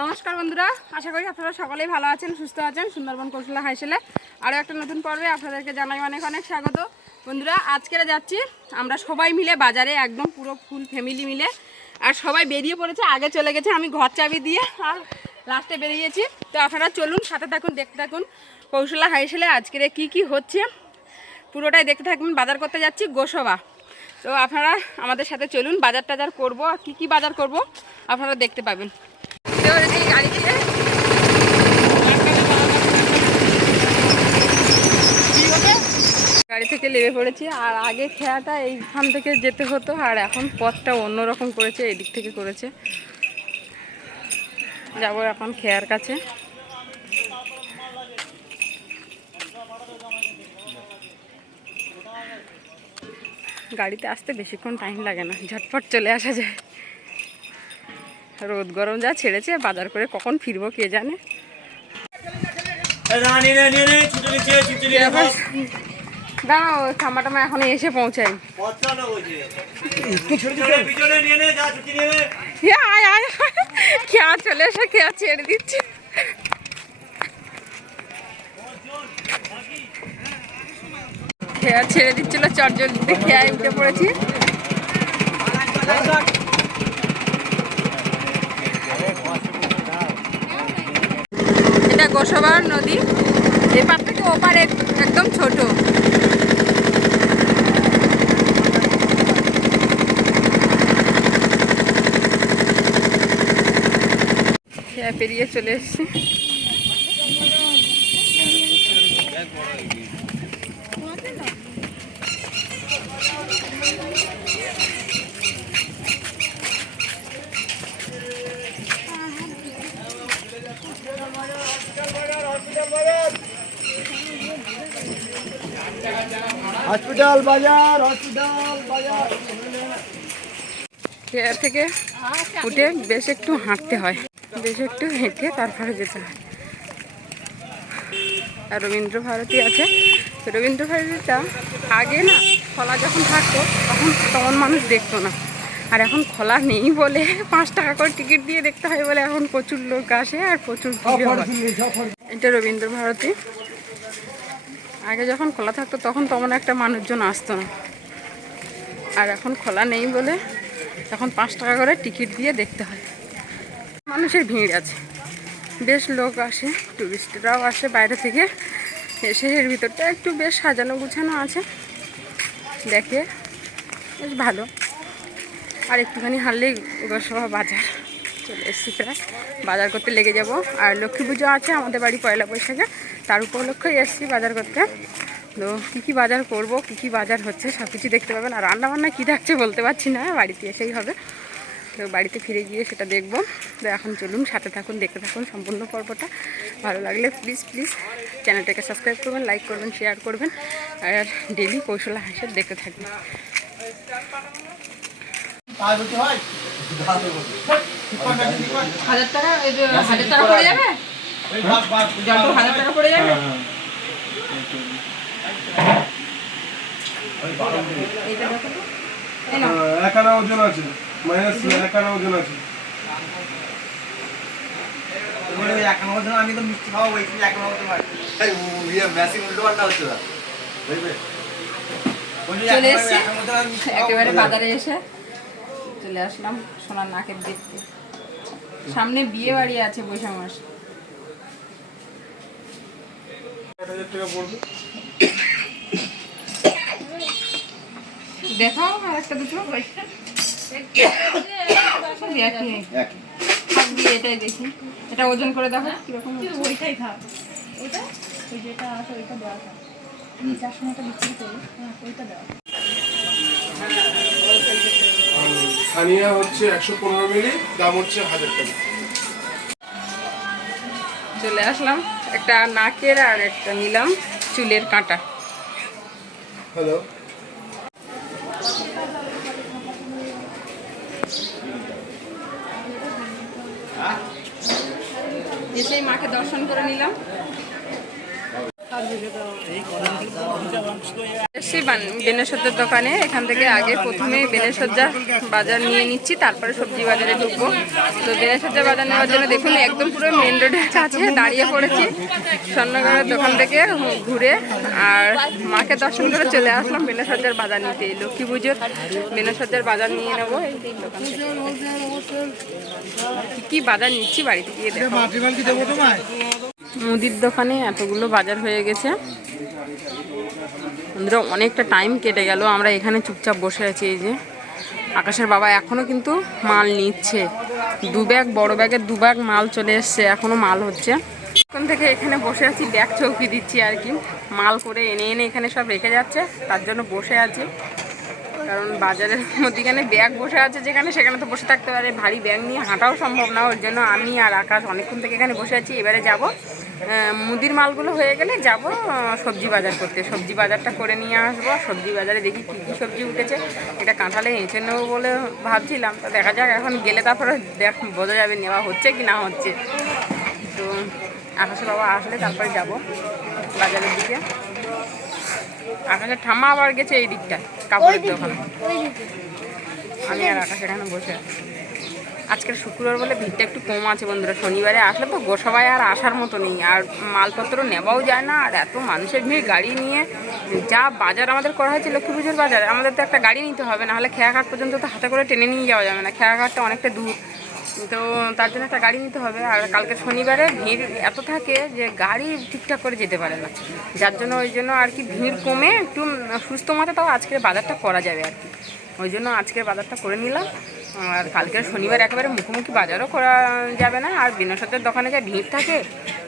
নমস্কার বন্ধুরা, আশা করি আপনারা সকলেই ভালো আছেন, সুস্থ আছেন। সুন্দরবন কৌশলা হাইসেলে আরও একটা নতুন পর্বে আপনাদেরকে জানাই অনেক অনেক স্বাগত। বন্ধুরা, আজকে যাচ্ছি আমরা সবাই মিলে বাজারে, একদম পুরো ফুল ফ্যামিলি মিলে। আর সবাই বেরিয়ে পড়েছে, আগে চলে গেছে, আমি ঘর চাবি দিয়ে আর লাস্টে বেরিয়েছি। তো আপনারা চলুন, সাথে থাকুন, দেখতে থাকুন কৌশলা হাইসেলে আজকের কি কি হচ্ছে পুরোটাই দেখতে থাকুন। বাজার করতে যাচ্ছি গোসবা। তো আপনারা আমাদের সাথে চলুন, বাজার টাজার করবো, আর কী কী বাজার করব আপনারা দেখতে পাবেন। গাড়ি থেকে নেমে পড়েছি। আর আগে খেয়াটা এইখান থেকে যেতে হতো, আর এখন পথটা অন্যরকম করেছে, এদিক থেকে করেছে। যাবো এখন খেয়ার কাছে। গাড়িতে আসতে বেশিক্ষণ টাইম লাগে না, ঝটপট চলে আসা যায়। রোদ গরম যা ছেড়েছে, বাজার করে কখন ফিরবো কে জানে। দাঁড়াও, থামা টামা এখন এসে পৌঁছাই। খেয়া চলে এসে খেয়া ছেড়ে দিচ্ছে। খেয়া ছেড়ে দিচ্ছিল, চটজলদিতে খেয়ায় উঠে পড়েছি। এটা গোসবার নদী, এপার থেকে ওপার একদম ছোট। খেয়া পেরিয়ে চলে এসছি। হসপিটাল বাজার, হসপিটাল বাজার। খেয়া থেকে উঠে বেশ একটু হাঁটতে হয়, বেশ একটু হেঁটে তারপরে যেতে হয়। আর রবীন্দ্র ভারতী আছে। রবীন্দ্র ভারতীটা আগে না খোলা যখন থাকতো তখন তেমন মানুষ দেখতো না, আর এখন খোলা নেই বলে 5 টাকা করে টিকিট দিয়ে দেখতে হয় বলে এখন প্রচুর লোক আসে আর প্রচুর ভিড় হয়। এটা রবীন্দ্র ভারতী। আগে যখন খোলা থাকতো তখন তেমন একটা মানুষজন আসতো না, আর এখন খোলা নেই বলে এখন 5 টাকা করে টিকিট দিয়ে দেখতে হয়। মানুষের ভিড় আছে, বেশ লোক আসে, টুরিস্টরাও আসে বাইরে থেকে এসে। এর ভিতরটা একটু বেশ সাজানো গুছানো আছে, দেখে বেশ ভালো। আর একটুখানি হারলেই গোসবা বাজার চলে এসেছি, প্রায় বাজার করতে লেগে যাব। আর লক্ষ্মী পুজো আছে আমাদের বাড়ি পয়লা বৈশাখে, তার উপলক্ষেই এসেছি বাজার করতে। তো কী কী বাজার করব, কী কী বাজার হচ্ছে সব কিছু দেখতে পাবেন। আর রান্নাবান্না কী থাকছে বলতে পারছি না, বাড়িতে এসেই হবে। তো বাড়িতে ফিরে গিয়ে সেটা দেখব। তো এখন চলুন, সাথে থাকুন, দেখতে থাকুন সম্পূর্ণ পর্বটা। ভালো লাগলে প্লিজ চ্যানেলটাকে সাবস্ক্রাইব করবেন, লাইক করবেন, শেয়ার করবেন। আর ডেলি কৌশলা হাসের দেখতে থাকবেন। 1000 টাকা, 1000 টাকা পড়ে যাবে, 1000 টাকা পড়ে যাবে। একানা ওজন আছে, মাইনাস একানা ওজন আছে। আমি তো মিষ্টি খাওয়া বলছি, একানা ওজন মেসি উল্টো পাল্টা হচ্ছে। চলে এসছি একেবারে বাজারে, এসে চলে আসলাম সোনার নাকের দেখতে। সামনে বিয়ে বাড়ি আছে বৈশাখ মাস। দেখাও আর একটা দুটো এটাই দেখি, এটা ওজন করে দেখো কিরকম। ওইটাই থাক, ওইটা ওই যেটা আছে ওইটা দেওয়া থাক, যার সময়টা বিক্রি করি ওইটা দেওয়া। সানিয়া হচ্ছে 115 মিলি, দাম হচ্ছে 1000 টাকা। চলে আসলাম, একটা নাকের আর একটা নিলাম চুলের কাঁটা। হ্যালো, এসেই মাকে দর্শন করে নিলাম। এসছি বেনেসজ্জার দোকানে। এখান থেকে আগে প্রথমে বেনেসজ্জা বাজার নিয়ে নিচ্ছি, তারপরে সবজি বাজারে ঢুকবো। তো বেনেসজ্জা বাজার নেওয়ার জন্য দেখুন একদম পুরো মেন রোডের কাছে দাঁড়িয়ে পড়েছি। স্বর্ণগরের দোকান থেকে ঘুরে আর মাকে দর্শন করে চলে আসলাম বেনেসজ্জার বাজার নিতে। লক্ষ্মী পুজোর বেনেসজ্জার বাজার নিয়ে নেবো এই দোকান থেকে। কি বাজার নিচ্ছি বাড়িতে গিয়ে দেখো। মুদির দোকানে এতগুলো বাজার হয়ে গেছে, অনেকটা টাইম কেটে গেল। আমরা এখানে চুপচাপ বসে আছি। এই যে আকাশের বাবা এখনও কিন্তু মাল নিচ্ছে, 2 ব্যাগ, বড় ব্যাগের 2 ব্যাগ মাল চলে এসছে, এখনও মাল হচ্ছে। এখন থেকে এখানে বসে আছি, ব্যাগ চৌকি দিচ্ছি আর কি। মাল করে এনে এনে এখানে সব রেখে যাচ্ছে, তার জন্য বসে আছি। কারণ বাজারের মধ্যেখানে ব্যাগ বসে আছে যেখানে, সেখানে তো বসে থাকতে পারে, ভারী ব্যাগ নিয়ে হাঁটাও সম্ভব না। ওর জন্য আমি আর আকাশ অনেকক্ষণ থেকে এখানে বসে আছি। এবারে যাব মুদির মালগুলো হয়ে গেলে যাব সবজি বাজার করতে। সবজি বাজারটা করে নিয়ে আসবো। সবজি বাজারে দেখি কী কী সবজি উঠেছে। এটা কাঁঠালে এঁচে নেবো বলে ভাবছিলাম, তো দেখা যাক এখন গেলে তারপরে বোঝা যাবে নেওয়া হচ্ছে কি না হচ্ছে। তো আকাশের বাবা আসলে তারপরে যাব বাজারের দিকে। আকাশের ঠাম্মা আবার গেছে এই দিকটা কাপড়ের দোকানে, আমি আর আকাশ এখানে বসে আছি। আজকের শুক্রবার বলে ভিড়টা একটু কম আছে বন্ধুরা। শনিবারে আসলে তো গোসাবাই আর আসার মতো নেই, আর মালপত্র নেওয়াও যায় না। আর এত মানুষের ভিড়, গাড়ি নিয়ে যা বাজার আমাদের করা হয়েছে লক্ষ্মী পুজোর বাজার, আমাদের তো একটা গাড়ি নিতে হবে, নাহলে খেয়াঘাট পর্যন্ত তো হাতে করে টেনে নিয়ে যাওয়া যাবে না। খেয়াঘাটটা অনেকটা দূর, তো তার জন্য একটা গাড়ি নিতে হবে। আর কালকে শনিবারে ভিড় এত থাকে যে গাড়ি ঠিকঠাক করে যেতে পারে না, যার জন্য ওই জন্য আর কি ভিড় কমে একটু সুস্থ মতো তাও আজকের বাজারটা করা যাবে আর কি। ওই জন্য আজকের বাজারটা করে নিলাম। আর কালকের শনিবার একেবারে মুখোমুখি বাজারও করা যাবে না, আর বেনেসজ্জার দোকানে যা ভিড় থাকে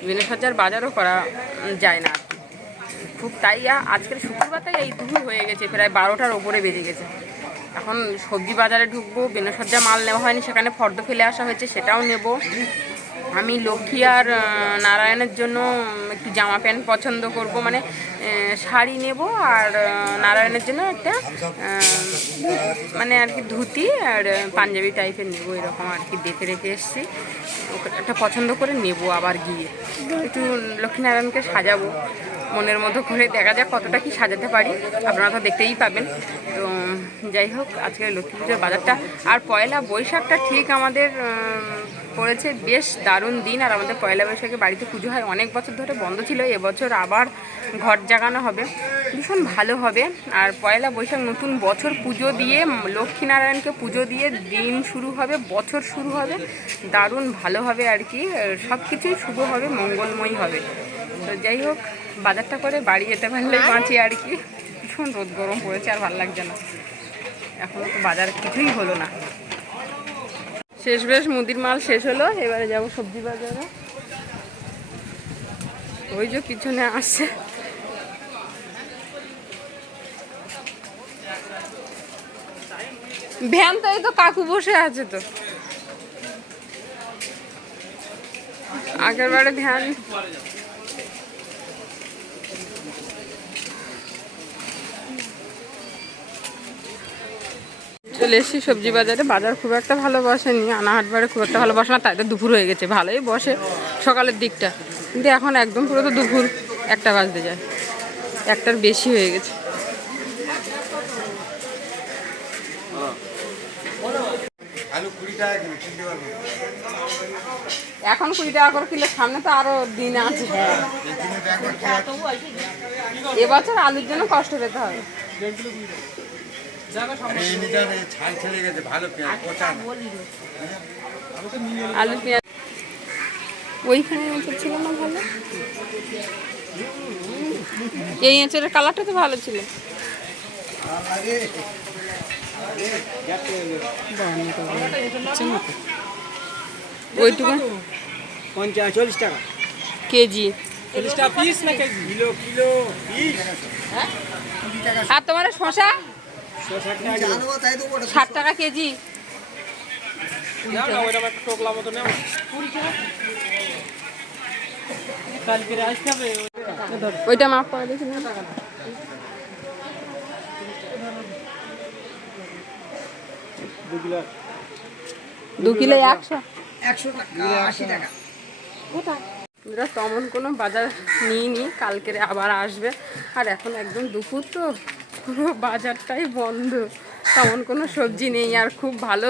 বেনেসজ্জার বাজারও করা যায় না আর কি খুব। তাই আজকের শুক্রবারটাই এই দুপুর হয়ে গেছে, প্রায় 12টার ওপরে বেজে গেছে। এখন সবজি বাজারে ঢুকবো। বেনেসজ্জা মাল নেওয়া হয়নি, সেখানে ফর্দ ফেলে আসা হয়েছে, সেটাও নেব। আমি লক্ষ্মী আর নারায়ণের জন্য একটু জামা প্যান্ট পছন্দ করব, মানে শাড়ি নেব। আর নারায়ণের জন্য একটা মানে আর কি ধুতি আর পাঞ্জাবি টাইপের নেব, এরকম আর কি দেখে রেখে এসেছি। একটা পছন্দ করে নেব, আবার গিয়ে একটু লক্ষ্মীনারায়ণকে সাজাবো মনের মতো করে। দেখা যাক কতটা কি সাজাতে পারি, আপনারা তো দেখতেই পাবেন। তো যাই হোক, আজকে লক্ষ্মী পুজোর বাজারটা আর পয়লা বৈশাখটা ঠিক আমাদের পড়েছে বেশ দারুণ দিন। আর আমাদের পয়লা বৈশাখে বাড়িতে পুজো হয়, অনেক বছর ধরে বন্ধ ছিল, এবছর আবার ঘট জাগানো হবে, ভীষণ ভালো হবে। আর পয়লা বৈশাখ নতুন বছর পুজো দিয়ে, লক্ষ্মীনারায়ণকে পুজো দিয়ে দিন শুরু হবে, বছর শুরু হবে, দারুণ ভালো হবে আর কি। সব কিছুই শুভ হবে, মঙ্গলময়ী হবে। তো যাই হোক, বাজারটা করে বাড়ি যেতে পারলে বাঁচি আর কি। ভীষণ রোদ গরম পড়েছে, আর ভালো লাগছে না। এখনও তো বাজার কিছুই হলো না। শেষ বেশ মুদির মাল শেষ হলো, এবারে যাব সবজি বাজারে। ওই যে পিছনে আসছে, ভ্যান তো এই তো কাকু বসে আছে। তো আগের বারে ভ্যান চলে এসেছি সবজি বাজারে। বাজার খুব একটা ভালো বসেনি, আনাহাট বারে খুব একটা ভালো বসে না, তাই তো দুপুর হয়ে গেছে। ভালোই বসে সকালের দিকটা, কিন্তু এখন একদম পুরো তো দুপুর 1টা বাজতে যায়, 1টার বেশি হয়ে গেছে। এখন 20 টাকা করে কিলো, সামনে তো আরো দিন আছে। এবছর আলুর জন্য কষ্ট পেতে হবে। আলু পেঁয়াজ ওইখানে এঁচড় ছিল না ভালো, এই এঁচড়ের কালারটা তো ভালো ছিল। ওইটুকু 40 টাকা কেজি। 40 টাকা পিস না কেজি? Kilo kilo piece. আর তোমার শসা 60 টাকা কেজি। ওইটা মাফ করে দিয়েছি না। 2 কিলো 100 টাকা 80 টাকা। কোথায় ওরা তেমন কোনো বাজার নিইনি, কালকে আবার আসবে। আর এখন একদম দুপুর তো পুরো বাজারটাই বন্ধ, তেমন কোনো সবজি নেই, আর খুব ভালো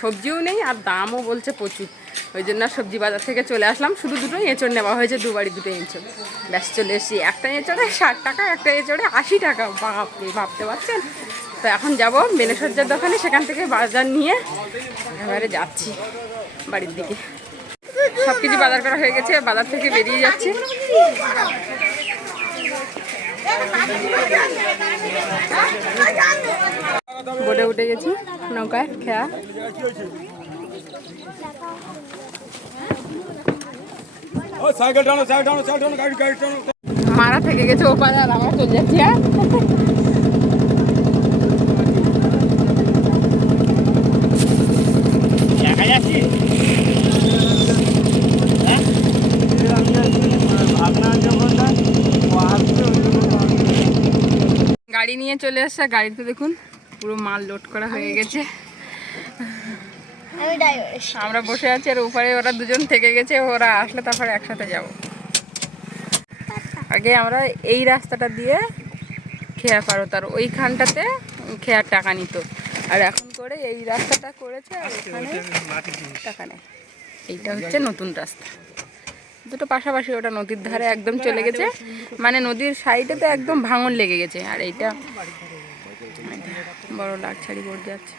সবজিও নেই, আর দামও বলছে প্রচুর। ওই জন্য সবজি বাজার থেকে চলে আসলাম। শুধু দুটো এঁচড় নেওয়া হয়েছে, দুবারই দুটো এঁচড়, ব্যাস চলে এসেছি। একটা এঁচড়ে 60 টাকা, একটা এঁচড়ে 80 টাকা, বাপরে, ভাবতে পারছেন? তো এখন যাব বেনেসজ্জার দোকানে, সেখান থেকে বাজার নিয়ে এবারে যাচ্ছি বাড়ির দিকে। সব কিছু বাজার করা হয়ে গেছে, বাজার থেকে বেরিয়ে যাচ্ছি। বোটে উঠে গেছি, নৌকায় খেয়া। মারা থেকে গেছে ওপারে, আর আমরা চলে যাচ্ছি। আর গাড়ি নিয়ে চলে আসছে, গাড়িতে দেখুন পুরো মাল লোড করা হয়ে গেছে। আমরা বসে আছি, আর উপরে ওরা দুজন থেকে গেছে, ওরা আসলে তারপরে একসাথে যাব। আগে আমরা এই রাস্তাটা দিয়ে খেয়া পারত, আর ওইখানটাতে খেয়ার টাকা নিত, আর এখন করে এই রাস্তাটা করেছে, আর এখানে টাকা নেয়। এইটা হচ্ছে নতুন রাস্তা, দুটো পাশাপাশি। ওটা নদীর ধারে একদম চলে গেছে, মানে নদীর সাইডে তো একদম ভাঙন লেগে গেছে। আর এইটা বড় লাটছাড়ি পড়ে যাচ্ছে।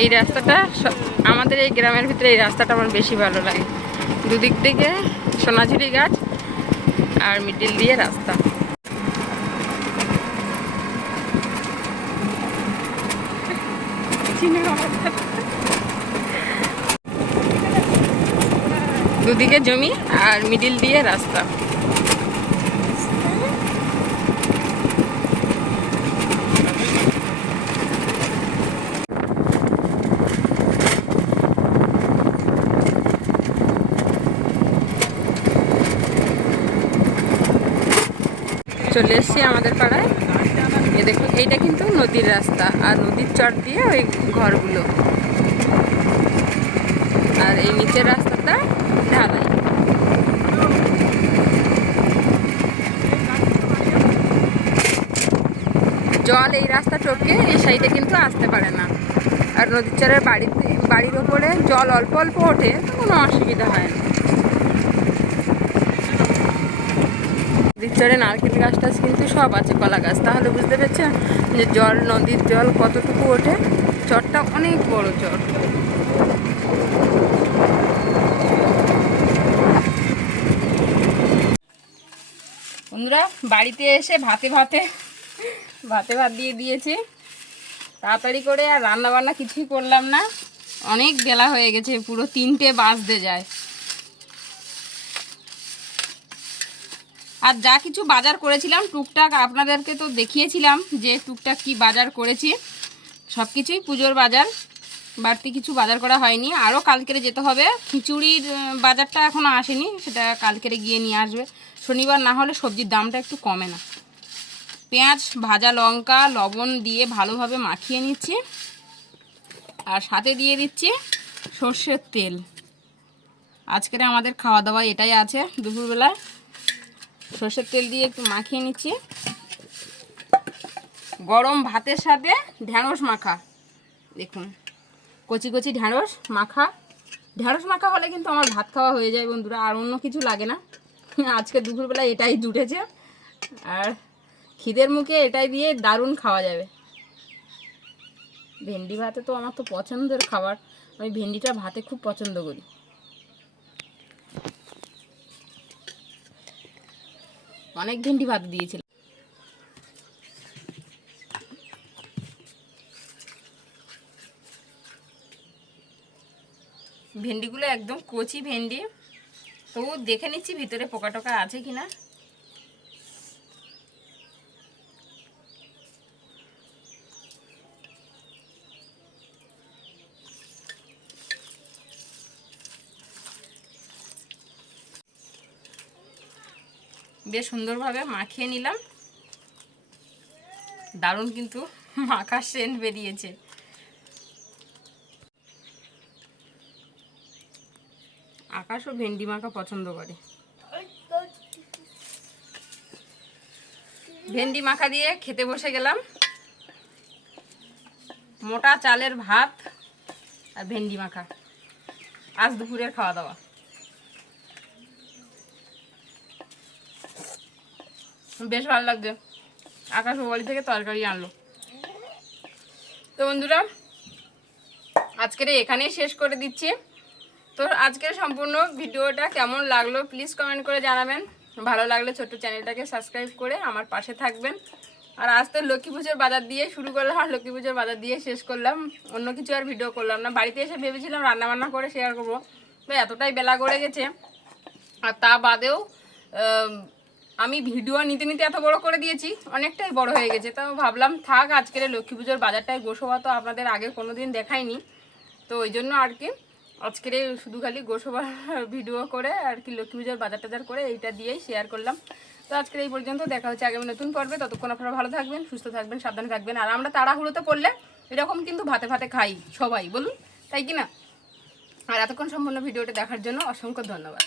এই রাস্তাটা আমাদের এই গ্রামের ভিতরে এই রাস্তাটা আমার বেশি ভালো লাগে। দুদিক থেকে সোনাঝুরি গাছ, আর মিডিল দিয়ে রাস্তা। দুদিকে জমি আর মিডিল দিয়ে রাস্তা। চলে এসছি আমাদের পাড়ায়। এ দেখুন, এইটা কিন্তু নদীর রাস্তা, আর নদীর চর দিয়ে ওই ঘরগুলো, আর এই নিচের রাস্তাটা ঢালাই। জল এই রাস্তা টপকে এই সাইডে কিন্তু আসতে পারে না, আর নদীর চরের বাড়ির ওপরে জল অল্প অল্প ওঠে, কোনো অসুবিধা হয় না। নদীর চরে নারকেল গাছ টাছ কিন্তু সব আছে, কলা গাছ। তাহলে বুঝতে পেরেছেন যে নদীর জল কতটুকু ওঠে। চরটা অনেক বড় চর। বন্ধুরা, বাড়িতে এসে ভাত দিয়ে দিয়েছি তাড়াতাড়ি করে, আর রান্না বান্না কিছুই করলাম না। অনেক বেলা হয়ে গেছে, পুরো 3টে বাজতে যায়। আর যা কিছু বাজার করেছিলাম টুকটাক আপনাদেরকে তো দেখিয়েছিলাম, যে টুকটাক কি বাজার করেছি। সব কিছুই পুজোর বাজার, বাড়তি কিছু বাজার করা হয়নি। আরও কালকেরে যেতে হবে। খিচুড়ির বাজারটা এখনও আসেনি, সেটা কালকেরে গিয়ে নিয়ে আসবে। শনিবার না হলে সবজির দামটা একটু কমে না। পেঁয়াজ, ভাজা লঙ্কা, লবণ দিয়ে ভালোভাবে মাখিয়ে নিচ্ছি, আর সাথে দিয়ে দিচ্ছি সর্ষের তেল। আজকের আমাদের খাওয়া দাওয়া এটাই আছে দুপুরবেলায়। সর্ষের তেল দিয়ে একটু মাখিয়ে নিচ্ছি। গরম ভাতের সাথে ঢ্যাঁড়স মাখা, দেখুন কচি কচি ঢ্যাঁড়স মাখা হলে কিন্তু আমার ভাত খাওয়া হয়ে যায় বন্ধুরা, আর অন্য কিছু লাগে না। আজকে দুপুরবেলা এটাই জুটেছে, আর খিদের মুখে এটাই দিয়ে দারুণ খাওয়া যাবে। ভেন্ডি ভাতে তো আমার তো পছন্দের খাবার, আমি ভেন্ডিটা ভাতে খুব পছন্দ করি। অনেক ভেন্ডি ভাত দিয়েছিল। ভেন্ডিগুলো একদম কচি ভেন্ডি, তবু দেখে নিচ্ছি ভিতরে পোকা টোকা আছে কিনা। বেশ সুন্দরভাবে মাখিয়ে নিলাম। দারুণ কিন্তু মাখার সেন্ট বেরিয়েছে। আকাশও ভেন্ডি মাখা পছন্দ করে। ভেন্ডি মাখা দিয়ে খেতে বসে গেলাম। মোটা চালের ভাত আর ভেন্ডি মাখা আজ দুপুরের খাওয়া দাওয়া। বেশ ভালো লাগছে। আকাশ বাড়ি থেকে তরকারি আনলো। তো বন্ধুরা আজকের এখানেই শেষ করে দিচ্ছি। তো আজকের সম্পূর্ণ ভিডিওটা কেমন লাগলো প্লিজ কমেন্ট করে জানাবেন। ভালো লাগলে ছোট্ট চ্যানেলটাকে সাবস্ক্রাইব করে আমার পাশে থাকবেন। আর আজ তো লক্ষ্মী পুজোর বাজার দিয়ে শুরু করলাম আর লক্ষ্মী পুজোর বাজার দিয়ে শেষ করলাম। অন্য কিছু আর ভিডিও করলাম না। বাড়িতে এসে ভেবেছিলাম রান্নাবান্না করে শেয়ার করবো, তো এতটাই বেলা গড়ে গেছে। আর তা বাদেও আমি ভিডিও নিতে নিতে এত বড় করে দিয়েছি, অনেকটাই বড় হয়ে গেছে। তো ভাবলাম থাক আজকের লক্ষ্মী পুজোর বাজারটাই গোসবা তো আপনাদের আগে কোনো দিন দেখাইনি, তো ওই জন্য আর কি আজকের শুধু খালি গোসবার ভিডিও করে আর কি লক্ষ্মী পুজোর বাজার টাজার করে এইটা দিয়েই শেয়ার করলাম। তো আজকের এই পর্যন্ত, দেখা হচ্ছে আগামী নতুন পর্বে। ততক্ষণ আপনারা ভালো থাকবেন, সুস্থ থাকবেন, সাবধানে থাকবেন। আর আমরা তাড়াহুড়োতে পড়লে এরকম কিন্তু ভাতে ভাতে খাই সবাই, বলুন তাই কি না? আর এতক্ষণ সম্পূর্ণ ভিডিওটা দেখার জন্য অসংখ্য ধন্যবাদ।